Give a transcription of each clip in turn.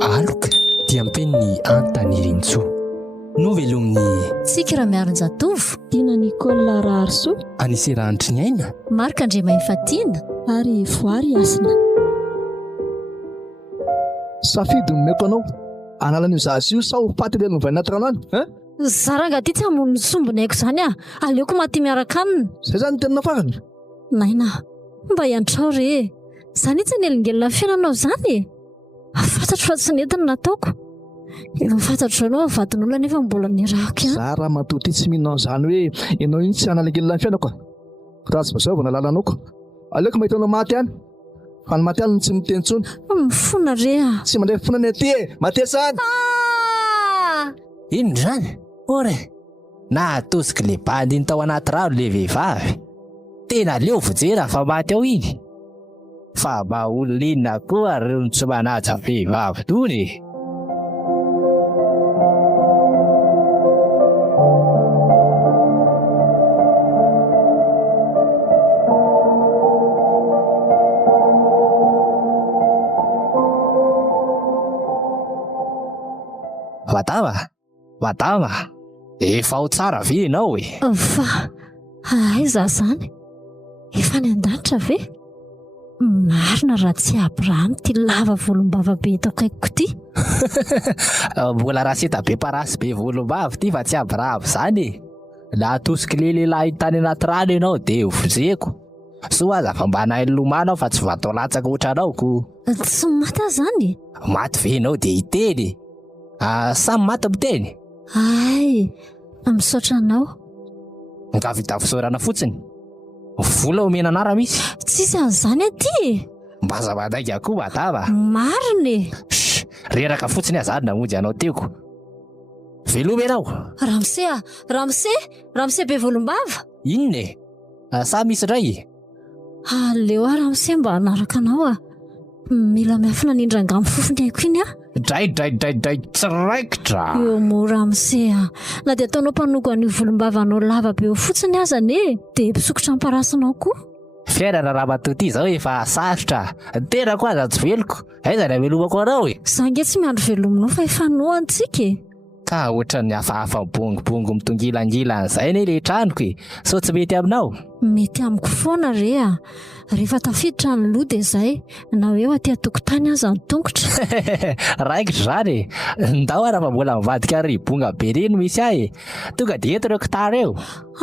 Aloka dia ampen'ny antanirinso no velomin'ny tsika raha miaron-jatovo tiana Nicola Raharso anisy ranitry ny aina marika andre mahefatiana ary voary asina safidy nomeko anao analan'io zasy io sa ho paty le novaina anaty rano any zaranga ty tsy hamono sombony haiko zany aleoko maty miaraka aminy zay zany tena farany naina mba hiantrao re zany itsy ny elingelina fiainanao zany fantatro fa tsy nentina nataoko efa fantatro anao avatin'olona nefa mbola nirahako ihany za raha matoty tsy mihinao zany hoe ianao iny tsy analengelina ny fiainako ratsy vasa vao nalalanao aleoko mahita anao maty any fa ny maty any tsy miteny tsony mifona re tsy mandray fonany aty matesany ino zany ore natosiky le bandy iny tao anaty rano le vehivavy tena leo vojera fa maty ao iny fa mba olona koa reo tsy manaja vehivavy tony madama efa ho tsara ve ianao fa aiza zany efa ny an-danitra ve marina raha tsy abrahamy ty lava volombava be etako haiko ty mbola raseta be parasy be volombava ty fa tsy abrahamy zany na atosiky le lehilahy tany anaty rano ianao de ovozeko so aza fa mba nahay lomanao fa tsy vatao latsaka ohatranao ko tsy mata zany maty ve ianao de hiteny samy maty miteny ay misaotra anao nga vita fisaorana fotsiny vola omena raha misy tsisy an'izany aty mba zavadaika koa matava mariny reraka fotsiny azady namonjy anao teoko veloma ianao ramse be volombava inone sa misy indray aleo ramse mba anaraka anao mila miafina nindrangamy fofony haiko iny dray tsiraikitra eo mo ramse na dia ataonao mpanoko an'io volombavanao lava be eo fotsiny azany dia mpisokotra amparasinao koa fiainana raha matoty zao efa sarotra tena koa aza tsy veloko aiza ny avelomako anao zange tsy miandro velominao fa efa noantsika ka ohatran'ny hafahafa bongobongo mitongilangilan'izay ne le tranoko so tsy mety aminao mety amiko foana re rehefa tafiditra ny loha dia zay na hoe eo aty atokotany aza ny tongotra raikitra zany ndao raha fa mbola mivadika ribonga be reny misy ahy tonga de eto reo kitara eo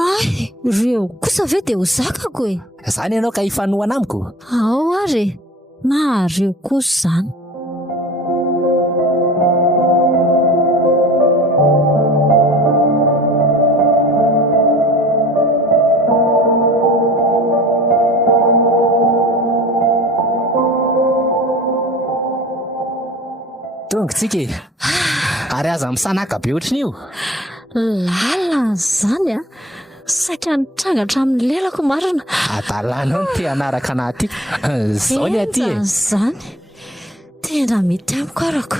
ay reo kosa ve dia ho zakako zany ianao ka hifanoana amiko ao ary na reo kosa zany tongotsika ary aza misanaka be ohatrin'io lalana zany saika nitrangatra amin'ny lelako marina adalanao ny te anaraka anaty zao ny aty zany tena mety amiko arako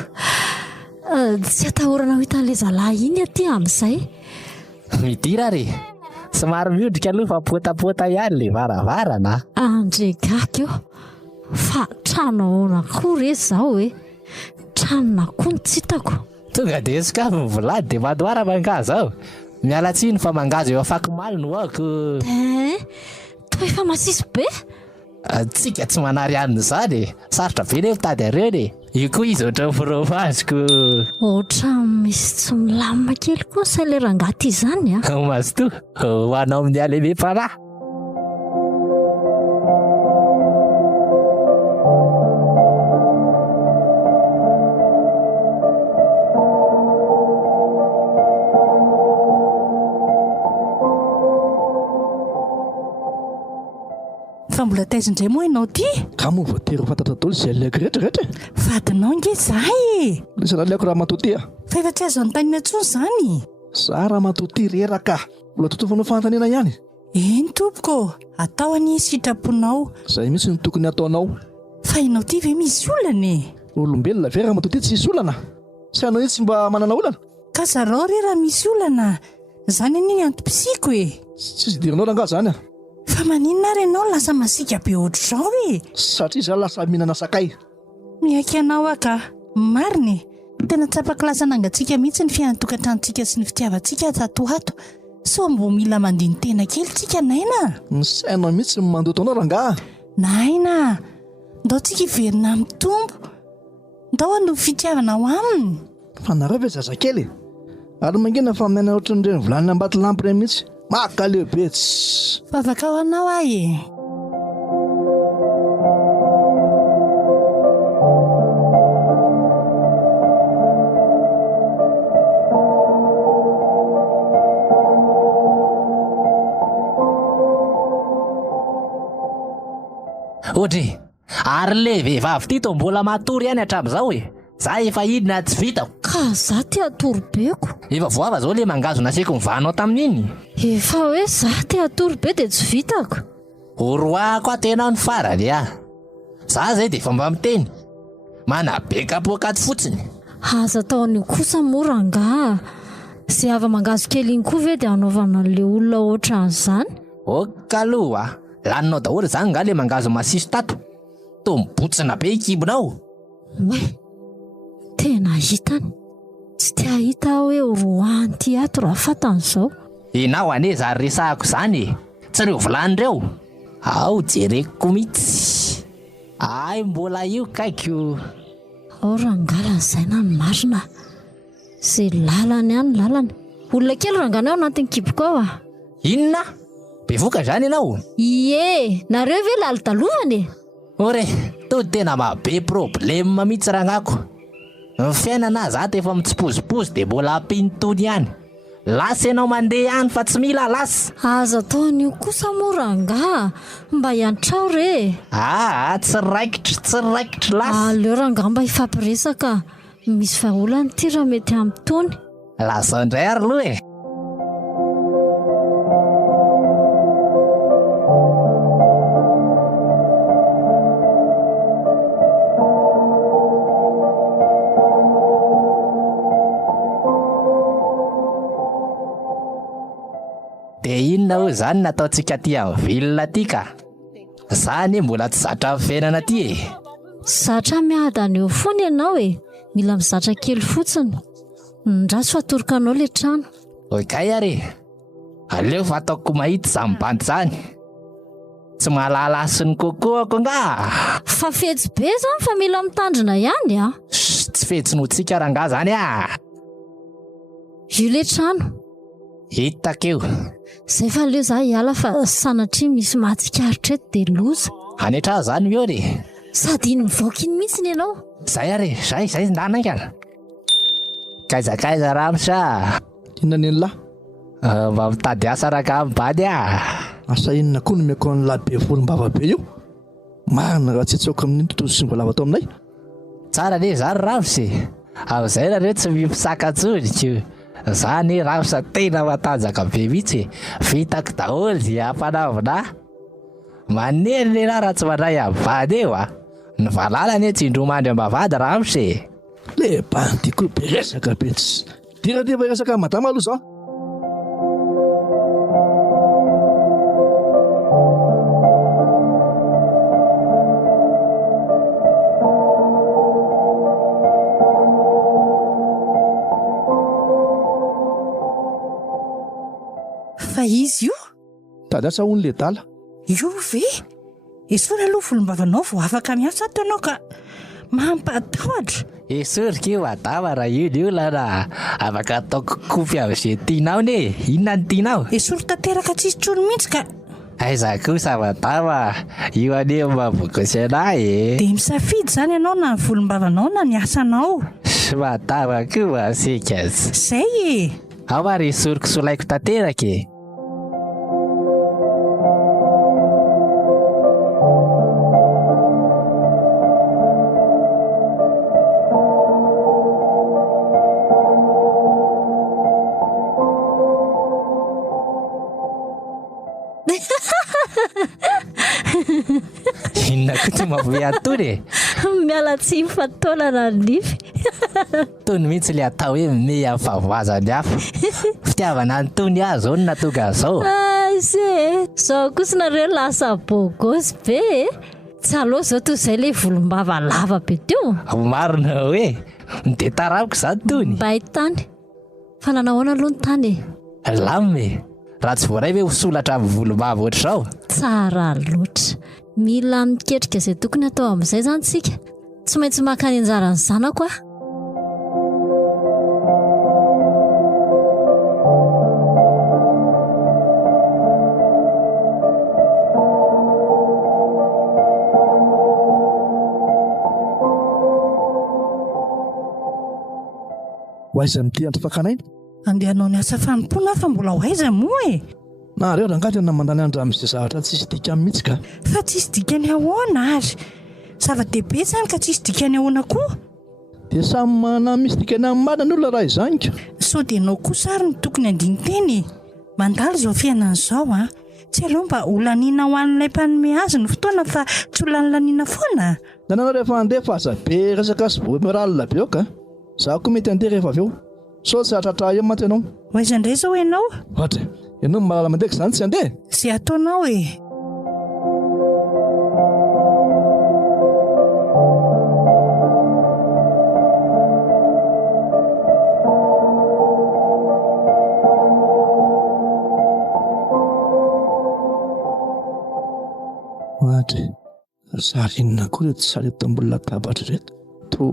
tsy atahorana ho hitan'le zalahy iny aty amin'izay midira re somary miodrika aloha fa potapota ihany le varavarana andre gaka eo fa trano ahoana koa re zao tranona koa ny tsitako tonga de sokafy mivolady de madoara mangazy aho mialatsiny fa mangazy eo afaky maly no ako to efa masisy be tsika tsy manary aniny zany sarotra be ne mitady areny io koa izy ohatran'ny fromaziko ohatra misy tsy milamina kely koa say le rangaty izany mazoto ho anao amin'ny alemem-panahy fa mbola taizindray moa ianao ty ka moa voatery fantatra dolo zay laiko rehetrarehetra vadinao nge zahy lesa laiko raha matoty fa efa tsy azo anontanina ntsony zany za raha matoty reraka mbola totofanao fantaniana ihany eny tompoko atao any sitraponao zay mihitsy ny tokony ataonao fa ianao ty ve misy olana olombelona ve raha matoty tsy isy olana sy anao io tsy mba manana olana ka zarao re raha misy olana zany aniny antom-pisiko tsisy dirinao ranga zany Fa maninona ary ianao lasa masika be ohatr'izao e? Satria za lasa mihinana sakay. Miaiky anao aka. Mariny, tena tsapa-klasa nangatsika mihitsy ny fiainatokantranotsika sy ny fitiavantsika tato ato. So mbo mila mandiny tena kely tsika naina. Ny sainao mihitsy mandoto anao rangaha. Naina, ndao tsika hiverina amin'ny tombo. Ndao ano fitiavana ao aminy. Fa nareo ve zazakely? Ary mangina fa maina ohatran'ireny volanina ambaty lampy ireny mihitsy. Maka lehibe tsy. Favaka ho anao ahy. Ohatry, ary le vehivavy ty to mbola matory ihany hatramin'izao e. Za efa hidina tsy vitako. Ka za te atorobeko. Efa voava zao le mangazo nasiako mivanao tamin'iny. Efa hoe za te atorobe dia tsy vitako. Oroako ato ianao ny farany a. Za zay dia fomba miteny. Manabeka pokaty fotsiny. Aza taon'io kosa moranga. Zay ava-mangazo kely iny koa ve dia anaovana le olona ohatran'izany? Okaloha, laninao daholo zany nga le mangazo masiso tato. To mibotsina be ikibonao. Oe, tena hitany. Tsy te hahita hoe roany ty ato raha fatan'izao. Inao ane za resahako zany. Tsy reo volanireo. Ao jereko mihitsy. Ay mbola io kaikyo. Ao rangala zay na ny marina. Zay lalany ihany lalany. Olona kely rangana ao anatin'ny kiboko ao a. Inona? Bevoka zany ianao? Ie, nareo ve lalitalovany? Ore, to tena mabe problème mihitsy rangako. Ny fiainana za efa mitsipozipozy dia mbola ampintony ihany. Lasa ianao mandeha ihany fa tsy mila lasa. Aza taon'io kosa moranga. Mba hiantrao re. Tsy raikitra lasa. Aleo ranga mba ifampiresaka. Misy vaholany ty raha mety ampitony. Lasa indray ary loha e. Dia inona ho zany nataontsika ty amin'ny vilina ty ka? Zany mbola tsy zatra amin'ny fiainana ty e. Zatra miadana eo foana ianao e. Mila mizatra kely fotsiny. Ndraso fatorokanao le trano. Okay ary. Aleo fa ataoko mahita za mibandy zany. Tsy mahalala sy ny kokoako nga. Fa fetsy be zany fa mila mitandrina ihany a. Tsy fetsinontsika ranga zany a. Io le trano. Hitakeo. Zay fa leo za hiala fa sanatria misy mahatsikaritra eto dia loza. Anetra zany io re. Sady iny mivoaka iny mihitsy ny ianao. Zay ary, zay ndanangana. Kaizakaiza ramsa. Inona ny lahy? Mba mitady asa raka mibady a. Asa inona koa no meko ny lahy be volom-bava be io? Marina raha tsy tsaoko amin'ny totozy sy mbola ato aminay. Tsara le zany ramsy. Amin'izay nareo tsy mifisaka-tsodika. Zany ramsa tena matanjaka be mihitsy. Vitako daholo zay ampanavina. Manery le raha tsy mandray ambady eo a. Ny valalany tsindromandry ambavady ramsy. Le bandy koa be resaka be tsy. Dira resaka madama aloha zao. Fa izy io? Tadasa hono le dala. Io ve? Esora aloha volombavanao vao afaka miasa ato ianao ka mampatahotra. Esorika io madama raha io lana afaka ataoko kopy amin'izay tianao ne. Inona ny tianao? Esora tanteraka tsisy trony mihitsy ka. Aiza kosa madama, io ane mavokosy anahy e. Dia misafidy zany ianao na ny volombavanao na ny asanao. Madama koa masika. Zay e. Ao ary esoriko solaiko tanteraka e. Inona koa tsy mahavy atony e. Miala tsiny fa taolana ny nify. Tony mihitsy le atao hoe me amin'ny favoazany hafa. Fitiavana ny tony azo ny natonga zao. se zao kosinareo lasa bogosy be tsy aloha zao toy izay le volombava lava be teo marina hoe de tarabiko zany tony mba hitany fa nanahoana aloha ny tany lame raha tsy voaray hoe hosolatra amin'ny volombava ohatr'izao tsara loatra mila miketrika izay tokony atao amin'izay zany tsika tsy maintsy makany anjarany zanako a hoaiza mity andro fakanaina andehanao ny asa fanompona fa mbola hoaiza moa e nareo rangatana mandany andro amin'izay zavatra tsisy dikany mihitsy ka fa tsisy dikany ahoana ary zava-dehibe zany ka tsisy dikany ahoana koa dia samy mana misy dikany amin'ny marina ny olona raha izany ka sao dia anao kosa ary ny tokony andiny teny mandalo zao fiainan'izao a tsy aloha mba olaniana ho an'ilay mpanome azy ny fotoana fa tsy olanilaniana foana nanao rehefa andeha fa aza be resaka sy bomeralina be ao ka za koa mety andeha rehefa avy eo sao tsy hatratra eo mantsy ianao hoaiza indray zao ianao ohatra ianao malala mandeka zany tsy andeha zay ataonao e ohatra sarinina koa reto sary eto ambony latabatra reto to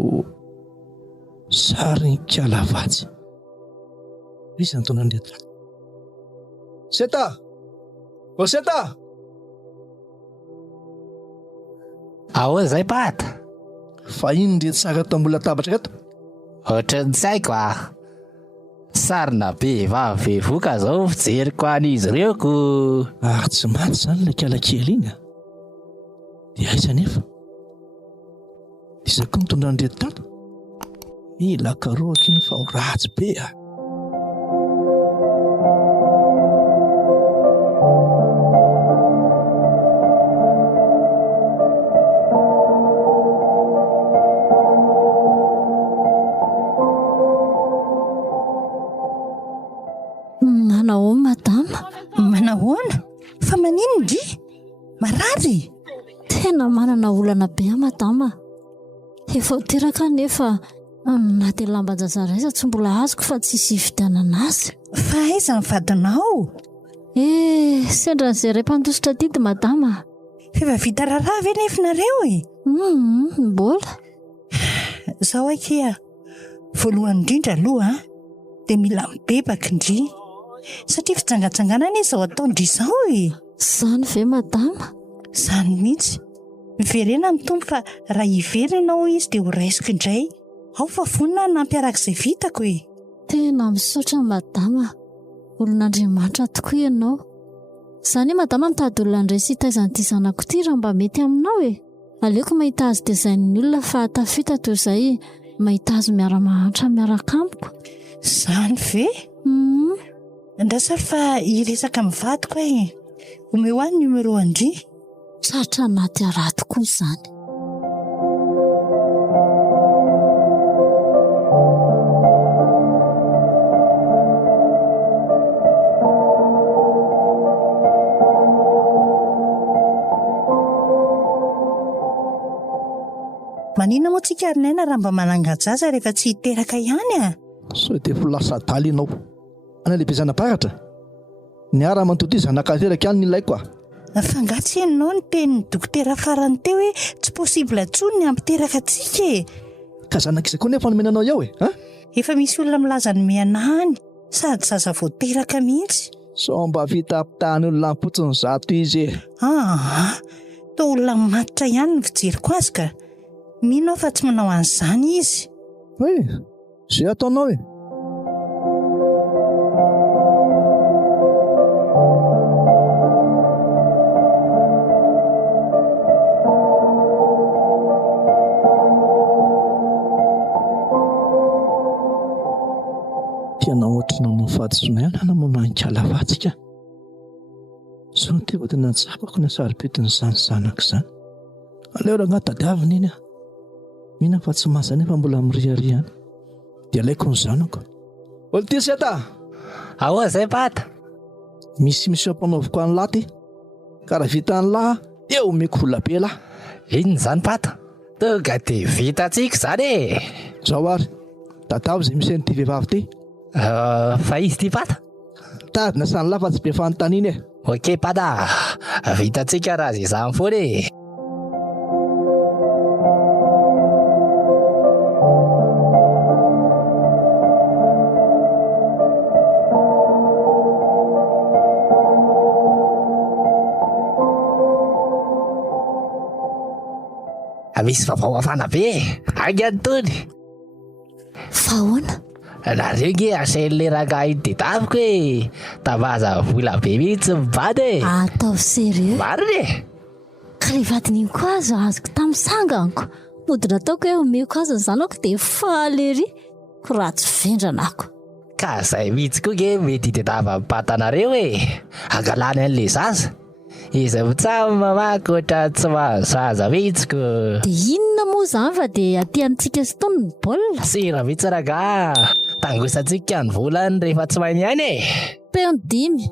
sary kalavatsy izy antony andeha seta o seta ahoa zay pata fa iny reto sary eto ambony latabatra reto ohatrany tsy haiko sarina be vavy voka zao fijeriko an'izy ireko ary tsy maty zany ilay kalakely iny dia aiza nefa izako mitondra anreto tato ilakaroaka iny fa ho ratsy be manao madama manahoana fa manino ndry marary tena manana olana be madama efa hoteraka nefa na dia lamban-jazaraiza tsy mbola azoko fa tsisy hividianana azy fa aiza mivadinao sendran'izay ray mpandositra tidy madama fefa vita raharaha ve nefinareo e mbola zao akia voalohany indrindra aloha dia mila mibebaka indry satria fijangajangana izao ataondry izao e zany ve madama zany mihitsy miverena ny tompo fa raha hiverina ianao izy dia ho raisiko indray ao fa vonina nampiarak'izay vitako e tena misaotra madama olon'andriamanitra tokoa ianao zany madama mitady olona indray sy hitaizan'ity zanako ity raha mba mety aminao e aleoko mahita azy dia zain'ny olona fa tafita toy izay mahita azy miara-mahantra miaraka amiko zany ve ndrasa fa hiresaka mivadiko e omeo any numero Andry tratra anaty araha tokoa izany manina moa tsika arinaina raha mba manangajaza rehefa tsy hiteraka ihany sao dia ho lasa daly ianao ana lehibe zanaparatra ny ara mantoty zanakateraka ihany ny ilaiko fangatsy ianao ny tenin'ny dokotera farany teo hoe tsy possible intsony ny ampiteraka atsika e ka zanak'izay koa nefa nomenanao eo efa misy olona milaza ny meanahany sady zaza voateraka mihitsy sao mba vita ampitahany olona ampotsiny zato izy to olona matitra ihany ny fijeriko azy ka mino aho fa tsy manao an'izany izy zay ataonao tiana ohatrana no fahadisonaina namonanikalavantsika sao ty vo tena tsapako ny saripetiny zany zanako izany aleo raha angatadiavina iny mihina fa tsy masa nefa mbola mirihariany dia alaiko ny zanako olo ty seta ahoa zay pata misy ampanaoviko any lahy ty ka raha vita any lahy eo omeko vola be lahy. Inona zany pata? Tonga de vitantsika zany e. Zao ary dadavo izay misy an'ity vehivavy ty. Fa izy ty pata? Tadina sany lahy fa tsy be fanontaniana e. Okey pata, vitantsika raha zay zany foana e. Misy vaovao afana be angy antony. Fahoana? Nareo nge asen'le rangahy dedaviko e, tavaza vola be mihitsy mibady e. Atao sérieux? Marina e. Ka le vadiny koa azo azoko tamin'ny sanganko. Modina ataoko hoe omeko azo ny zanako dia faly ery. Ko ratsy vendranako. Ka zay mihitsy koa nge mety dedava mipatanareo e. Angalany an'le zaza. Izy mitsamo mamako ohatran tsy mahazaza mihitsy ko. Dia inona moa zany fa dia aty antsika sy tony ny baolina. Sira mihitsy rangahy, tangosantsika ny volany rehefa tsy mainy ihany e. Peon 5.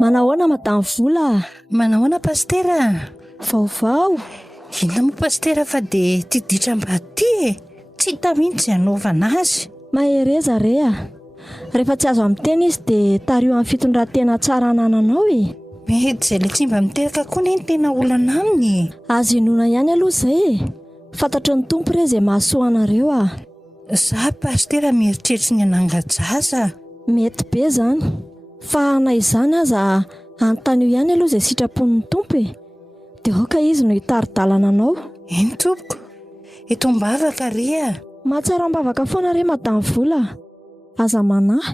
Manahoana madame vola? Manahoana pastera? Vaovao. Inona moa pastera fa dia ty ditra mba ty e? Tsy hita mihitsy anaovana azy. Mahereza rea. Rehefa tsy azo amin'ny tena izy dia tario amin'ny fitondran-tena tsara anananao e. Mety izay le tsy mba miteraka koa ny tena olana aminy. Azo inona ihany aloha izay e. Fantatro ny tompo re izay mahasoa anareo a. Za pastera mieritreritra ny ananga-jaza. Mety be zany. Fa na izany aza anontany io ihany aloha izay sitrapon'ny tompo e. Dia aoka izy no hitari-dalana anao. Eny tompoko, eto mbavaka rea. Mahatsara mbavaka foana re madame vola. Aza manahy.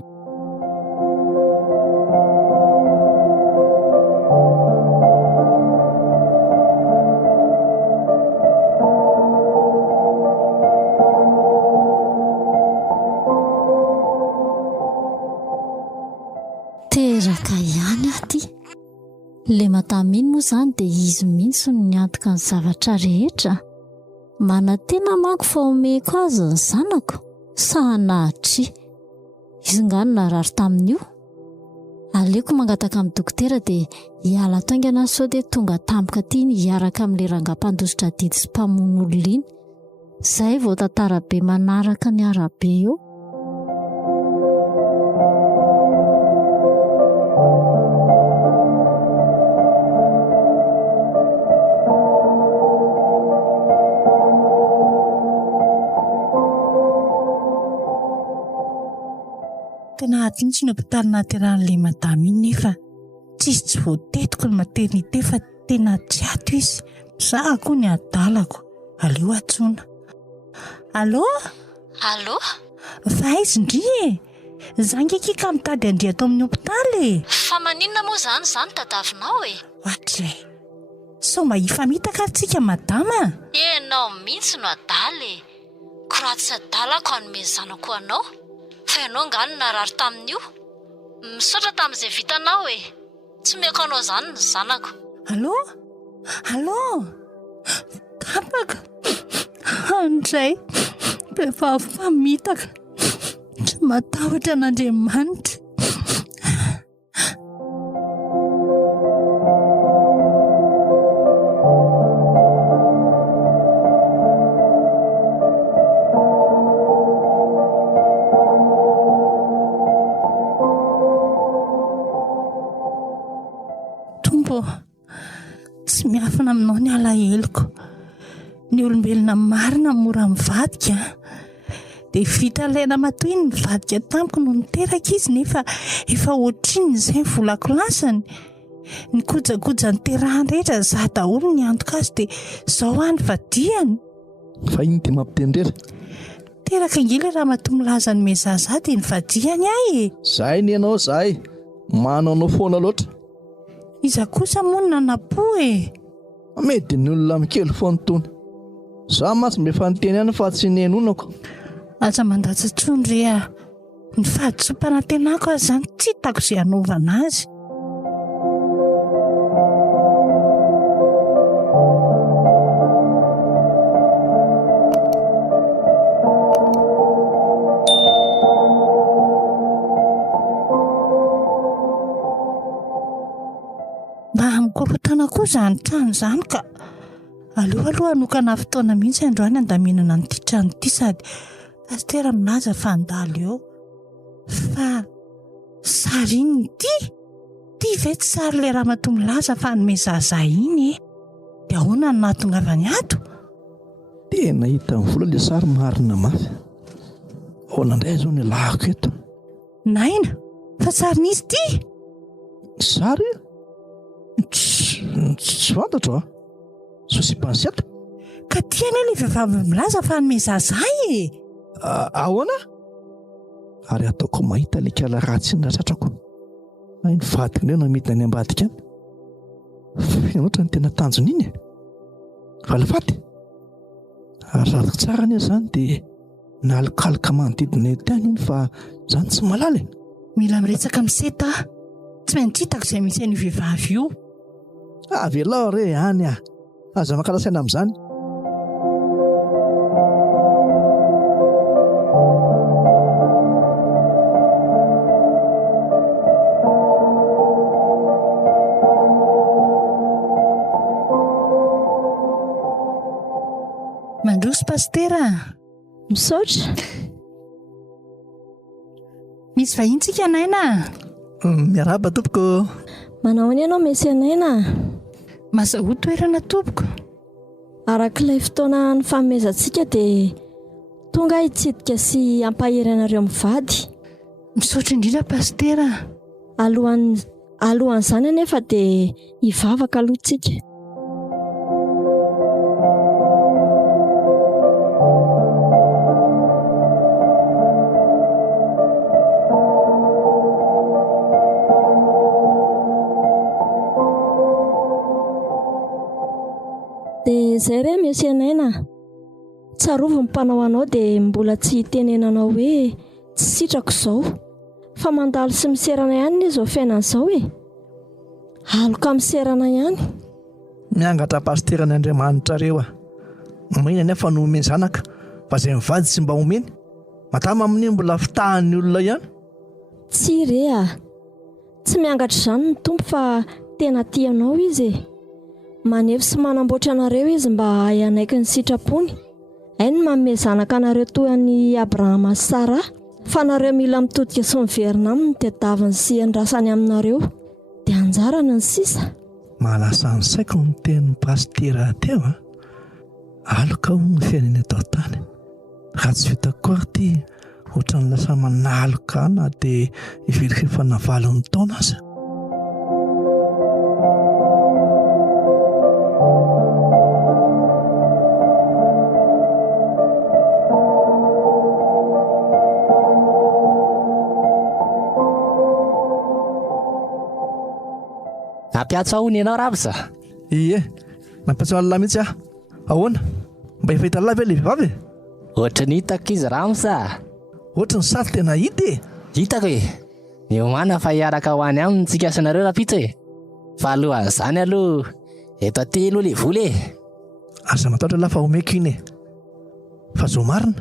Teraka ihany aty. Le mataminy moa zany dia izy mihitsy no niantoka ny zavatra rehetra. Manantena manko fa omeko azy ny zanako. Sanatry. Izy ngano narary tamin'io. Aleoko mangataka amin'ny dokotera dia hiala taingana sao dia tonga tampoka aty ny hiaraka amin'le rangam-pandositra didy sy mpamono olona iny. Zay vao tantara be manaraka ny arabe eo. Tena aty tsy nopitali nateran'le madame iny nefa tsisy tsy voatetiko ny maternité fa tena tsy ato izy. Za koa ny adalako. Aleo atsona. Allo? Allo? Fa izy Andry e. Za ngekika mitady Andry ato amin'ny hopitaly. Fa maninona moa zany tadavinao e? Ohatray. So mba hifamitaka antsika madama? Ianao mihitsy no adala e. Koratsy adalako hanome zanako anao. Fa ianao ngano narary tamin'io. Misaotra tamin'izay vitanao e. Tsy meko anao zany ny zanako. Allo? Allo? Tapaka. Andray. Famitaka. Tsy matahotra an'Andriamanitra. Tsy miafina aminao ny alaheloko. Ny olombelona marina mora mivadika. Dia vita laina matoy ny mivadika tamiko no niteraka izy nefa efa ohatriny izay volako lasany. Ny kojakoja ny terahany rehetra za daholo ny antoka azy dia izao any vadiany. Fa iny dia mampitendrera. Teraka ngely raha matoa milaza ny mezaza dia ny vadiany ahy. Zahay ny ianao zahay. Manao foana loatra. Iza kosa moa ny nanapo e. Mety ny olona mikely foana tony. Za masy mbe fanonteny ihany fa tsy nenonako. Aza mandatsy tsony rea. Ny fahadisom-panantenako azy zany tsy hitako izay hanaovana azy. Mba mikopatana koa izany trano izany ka aloha hanokana fotoana mihitsy androany handaminana n'ity trano ity sady pastera milaza fa handalo eo. Fa sary iny ty ve tsy sary le raha matoa milaza fa hanome zaza iny dia ahoana ny nahatongavany ato? Tena hita ny vola le sary marina mafy. Ahoana indray izao ny lahako eto? Naina, fa sary nisy ty? Sary? Tsy fantatro sosy pansiata. Ka tiana ilay vehivavy milaza fa hanome zaza e. Ahoana? Ary ataoko mahita le kala ratsy ny ratratrako. Ay ny vadiny eo namidina any ambadika any. Ohatra ny tena tanjony iny. Valafaty. Ary raha tsara anie izany dia nalokaloka manodidina ety any iny fa izany tsy malala. Mila miresaka miseta. Tsy maintsy hitako izay misy an'io vehivavy io. Velao re any aza mankalasaina amin'izany. Mandroso pastera. Misaotra. Misy vahintsika naina. Miaraba tompoko. Manao any ianao mesy anaina? Mazaho toerana tompoko. Arak'ilay fotoana ny fanomezantsika dia tonga hitsidika sy hampahery anareo mivady. Misaotra indrindra pastera. Alohan'izany anefa dia hivavaka aloha tsika. Dia izay re mesy anaina, tsarovy ny mpanao anao dia mbola tsy tenenanao hoe tsy sitrako izao fa mandalo sy miserana ihany izy ao fiainan'izao e. Aloka miserana ihany. Miangatra pasterany Andriamanitra reo omeny anefa no omeny zanaka fa izay mivady tsy mba omeny matama amin'ny mbola fitahan'ny olona ihany. Tsy re tsy miangatra izany ny tompo fa tena tianao izy e. Manefy sy manamboatra anareo izy mba hanaiky ny sitrapony. Hainy manome zanaka anareo toy an'i Abrahama sy Sara. Fa nareo mila mitodika sy miverina aminy ny tediaviny sy andrasany aminareo. Dia anjarany ny sisa. Mahalasa ny saiko ny tenin'ny pastera teo aloka ho ny fiainana eto tany. Raha tsy vita koa ty ohatra ny lasa manaloka na dia ivelika efa navalon'ny taona aza. Ampiatso ahony ianao Rabsa. Ie, nampiatso alina mihitsy ahoana? Mba efa hita lavy le vehivavy? Ohatra ny hitako izy Ramsa. Ohatra ny sary tena hita Hitako niomana fa hiaraka ho any aminy tsika sy nareo rapitso fa alohan'izany aloha eto atelo le vola Aza mataotra lafa omeko iny fa zao marina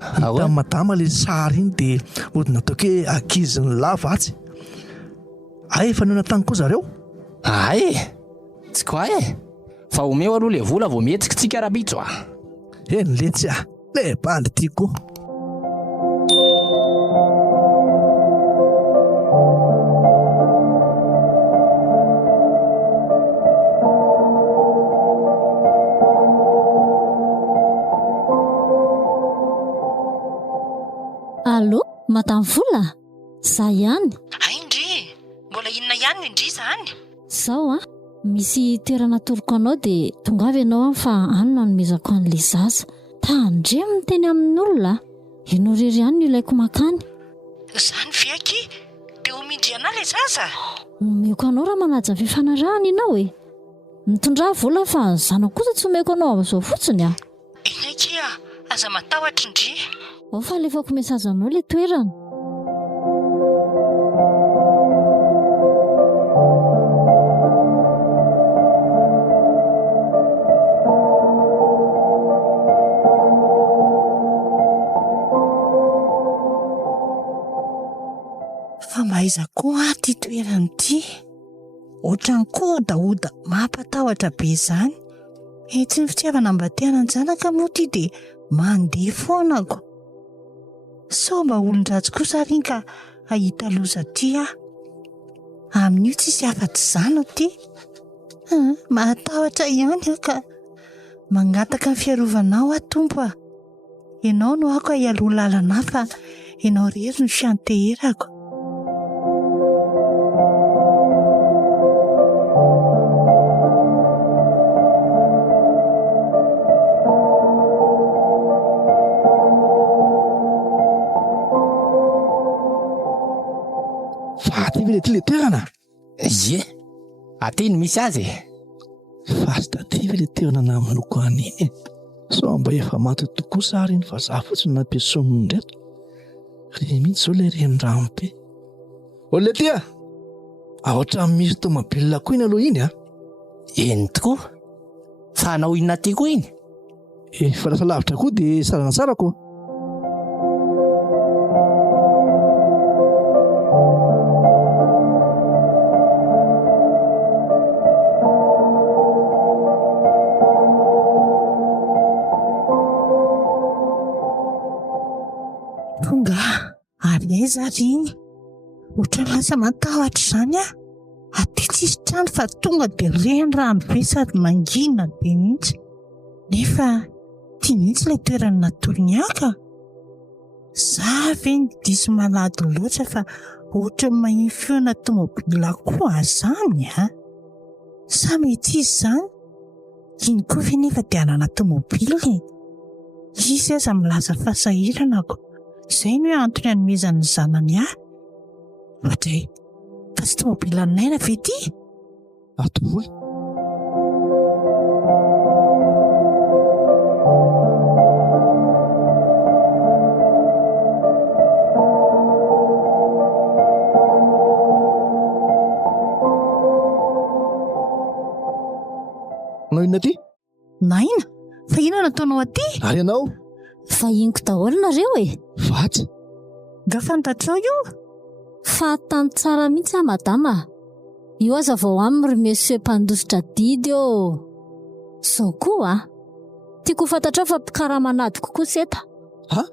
hita madama le sary iny dia hodina toke akizy ny lavatsy. Ay efa nona tany koa zareo? Ay, tsy koa fa omeo aloha le vola vao mihetsika tsika rapitso Letsy le bandy tiako. Allo, madame vola? Za ihany. Andry, mbola inona ihany Andry zany? Zao misy toerana toroko anao dia tongavy ianao fa ano no hanomezako an'ilay zaza. Tandremo ny teny amin'ny olona. Ianao rery ihany no ilaiko makany. Zany viaky dia homindry ana le zaza. Omeko anao raha manaja fifanarahana ianao mitondra vola fa zanako kosa tsy omeko anao amin'izao fotsiny Inaiky aza matahotra Andry. Ao fa alefako mesazanao le toerana. aiza koa ty toerana ty? Ohatran'ny kodaoda mampatahotra be izany. Tsy ny fitiavana mba tiana janaka moa ty dia mandeha foanako. Sao mba olon-dratsy kosa ry ka ahita loza ty aho. Amin'io tsisy afa-tsy izany ty. Matahotra ihany ka mangataka ny fiarovanao aho tompo a. Ianao no ako hialoha lalana fa ianao rery ny fianteherako. Faty ve ty le toerana? Ie, aty no misy azy. Fasy taty ve le toerana namoloko an'iny? So mba efa maty tokoa sary iny vazaha fotsiny nampiasaon'ny ndreto. Ry mihitsy zao le rendrano be. Olona tia! Ahoatra misy tomabilina koa iny aloha iny a? Eny tokoa. Fa anao inona ty koa iny? Fa lasa lavitra koa dia sarana tsara koa. Zary iny ohatrany lasa matahotra izany a. Aty tsisy trano fa tonga dia renirano be sady mangina be mihitsy. Nefa tia mihitsy ilay toerana natolony aka. Za ve ny diso malady loatra fa ohatra mahiny feona tomobila koa azany a. Sa mety izy izany? Iny koa ve nefa dia hanana tomobila e? Izy aza milaza fahasahiranako. Izay no antony hanomezany zanany ahy. Ohatray, fa tsy tomobila naina ve ty? Atovoly. Anao inona ty? Naina? Fa inona nataonao aty? Ary ianao? Fa inoko daholo nareo e. Vatsy. Nga fantatrao io? Fa Tantara mihitsy a madama. Io aza vao aminy ry monsieur mpandositra didy ô. Sao koa a. Tiako fantatrao fa mpikaramanady kokoa seta. Ha?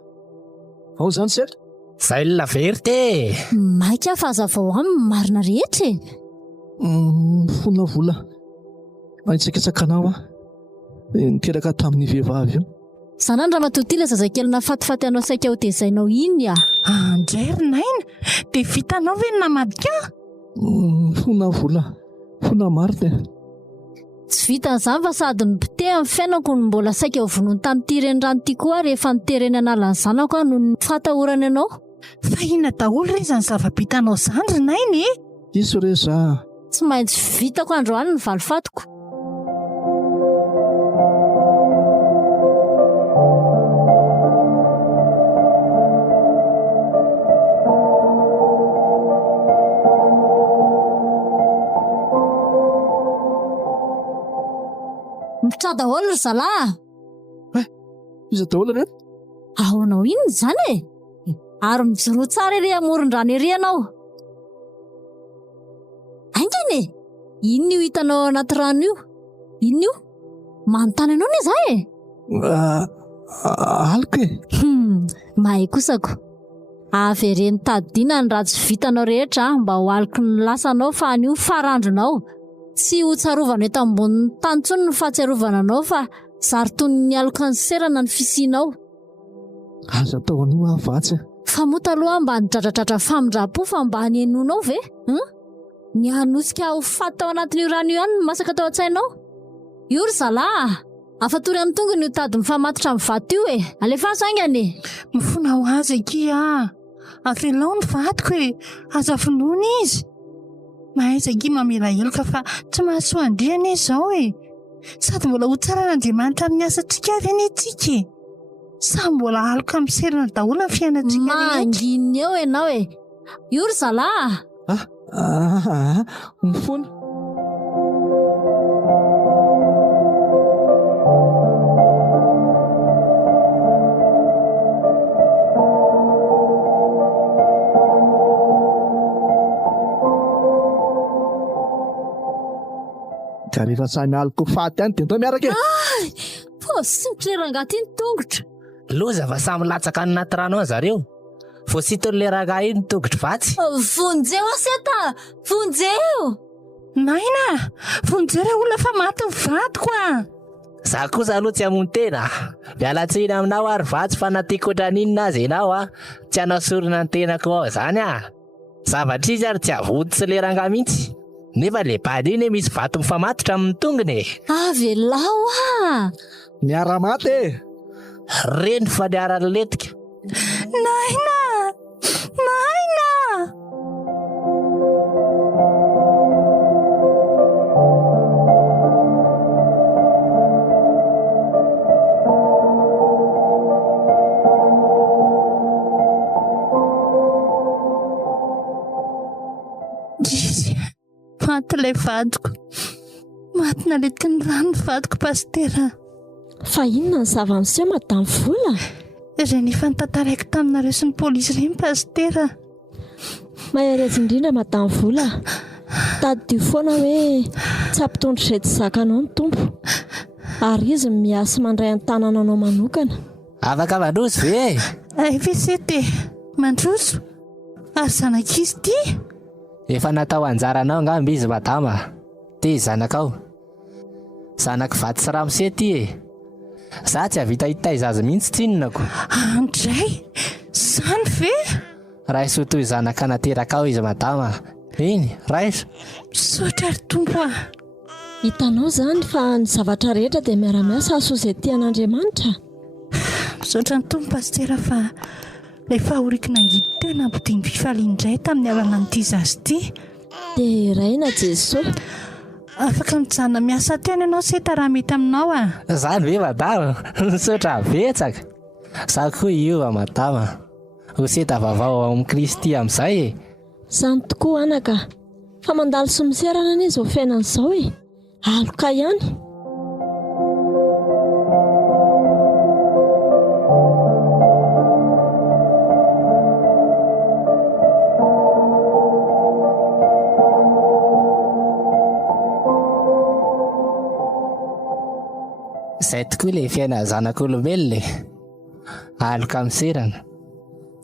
Ao zany seta? Zay lila verite. Maika fa aza vao aminy marina rehetra e. Fona vola. Manitsakitsaka-nao a. Niteraka tamin'ny vehivavy io. Sanandra matotila zazakely fatifaty anao saika ho tezainao iny a. Andray ry naina, dia vitanao ve ny namadika? Fona vola. Fona marina. Tsy vitan'izany fa sady ny bite amin'ny fiainako ny mbola saika ho vonoiny tamin'ity renirano ity koa rehefa nitereny analany zanako no ny fatahorany anao. Fa inona daholo re izany zava-bitanao izany ry naina e? Iso reza. Tsy maintsy vitako androany ny valifatoko. Mitra daholo ry zalahy. Iza daholo re? Ahonao iny zany e. Ary mijoro tsara ery amoron-drano ery ianao. Aingany e. Ino io hitanao anaty rano io? Ino io? Manontany anao ne za e. Alika e. Mahay kosako. Avereny tadina ny ratsy vitanao rehetra mba ho aliky ny lasanao fa anio farandronao. Tsy ho tsarovana eto ambonin'ny tany intsony ny fahatsiarovana anao fa zaritony ny aloka ny serana ny fisinao. Aza tao anio avatsy. Fa moa taloha mba nidradradratra famindrapo fa mba hanenonao ve? Ny hanosika ho faty tao anatin'io rano io ihany no masaka tao an-tsainao. Io ry zalahy, afatory amin'ny tongony io tady mifamatitra amin'ny vato io e. Alefaso aingany e. Mifona ho azy aky a. Avelao ny vatoko e. Aza finoana izy. Mahaiza gy mamela heloka fa tsy mahasoa andriana izao e. Sady mbola ho tsara n'Andriamanitra amin'ny asantsika avy any antsika e. Sa mbola aloka miserana daholo ny fiainantsika rehetra. Manginy eo ianao e. Io ry zalahy. Mifona. ka rehefa samy aliko faty any dia tao miaraka e. Po simotra rangaty ny tongotra. Loza fa samy latsaka any naty rano ao zareo. Fo sy tolole raga iny tongotra vatsy. Vonjeo aseta, vonjeo. Naina, vonjera olona fa maty ny vadiko a. Za kosa aloha tsy hamono tena. Mialatsiny aminao ary vatsy fa natiako ohatran'inona azy ianao a. Tsy hanao sorona ny tenako ao zany a. Zavatra izy ary tsy avody sy le ranga mihitsy. Nefa le bady iny misy vato mifamatotra amin'ny tongony. Avelao a. Miara-maty e. Reny fadiarany letika. Naina, naina. Maty ilay vadiko. Maty naletika ny rano ny vadiko pastera. Fa inona ny zava-miseho madamo Vola? Izay nifa nitantaraiko taminareo sy ny polisy ireny pastera. Mahery indrindra madamo Vola. Taddio foana hoe tsy ampitondra izay tsy zakanao ny tompo. Ary izy miasa mandray an-tanana anao manokana. Afaka mandroso ve? Fesete, mandroso. Ary zanak'izy ty. Efa natao anjaranao angamba izy madama. Ty zanakao. Zanak vaty sy ramose ty e. Za tsy havita hitaiza azy mihitsy tsinonako. Andray, zany ve? Raiso toy zanaka naterakao izy madama. Iny, raiso. Misaotra ry tompo a. Hitanao zany fa ny zavatra rehetra dia miara-miasa aso izay tian'Andriamanitra. Misaotra ny tompo pastera fa ilay fahorikina angidy tena ampidiny fifaliandray tamin'ny alana n'ity zazy ity. Dia raina Jesosy. Afaka mijanona miasa teny ianao seta raha mety aminao a. Zany ve madama? Misaotra betsaka. Za koa io madama. Ho seta vaovao ao amin'ny Kristy amin'izay e. Zany tokoa anaka. Fa mandalo sy miserana izy ho fiainan'izao e. Aloka ihany. Izay tokoa ilay fiaina zanak'olombelona e. Aloka miserana.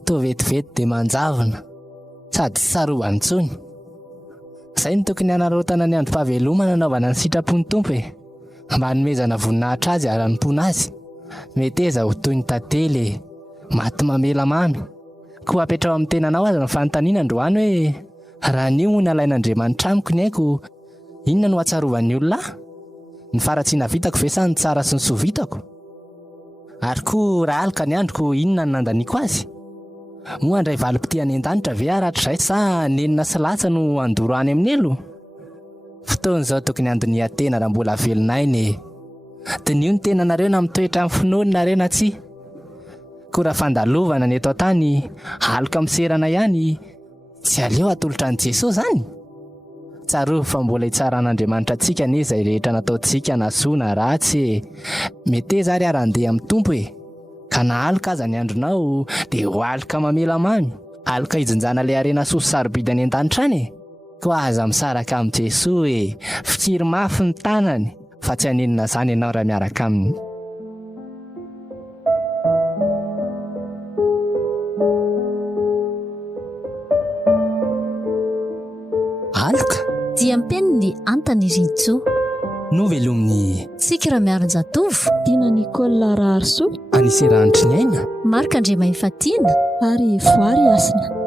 To vetivety dia manjavona. Sady tsy tsarovany intsony. Izay ny tokony hanarotana ny androm-pahavelomana anaovana ny sitrapony tompo e. Mba hanomezana voninahitra azy ary hanompoana azy. Mety eza ho toy ny tantely maty mamela mamy. Koa apetrao amin'ny tenanao azy ny fanontaniana androany hoe raha nio moa nalain'Andriamanitra amiko ny haiko, inona no hatsarovany olona? Ny faratsiana vitako ve sa ny tsara sy ny soa vitako? Ary koa raha alika ny androko, inona ny nandaniko azy? Moa andray valim-pity any an-danitra ve aratrizay sa nenina sy latsa no andoro any amin'ny elo? Fotoana izao tokony andonia tena raha mbola velonainy. Dinio ny tenanareo na mitoetra amin'ny finoanareo na tsy? Koa raha fandalovana ny eto an-tany, aloka miserana ihany, tsy aleo atolotra an'i Jesosy zany. Tsaroa fa mbola hitsaran'Andriamanitra antsika anie izay rehetra nataontsika na soa na ratsy. Mety zary arandeha amin'ny tompo e. Ka na aloka aza ny andronao dia ho aloka mamela mamy. Aloka hijonjana ilay harena soa sy sarobidy any an-danitra any e. Koa aza misaraka amin'i Jesosy e. Fikiry mafy ny tanany fa tsy hanenina zany ianao raha miaraka aminy. Aloka dia ampeniny antany ritso. Novelomny Tsika raha miaron-jatovo. Tiana Nicola Raharso. anisy ranitry ny aina. Marika Andry Mahifatiana. Ary voary asina.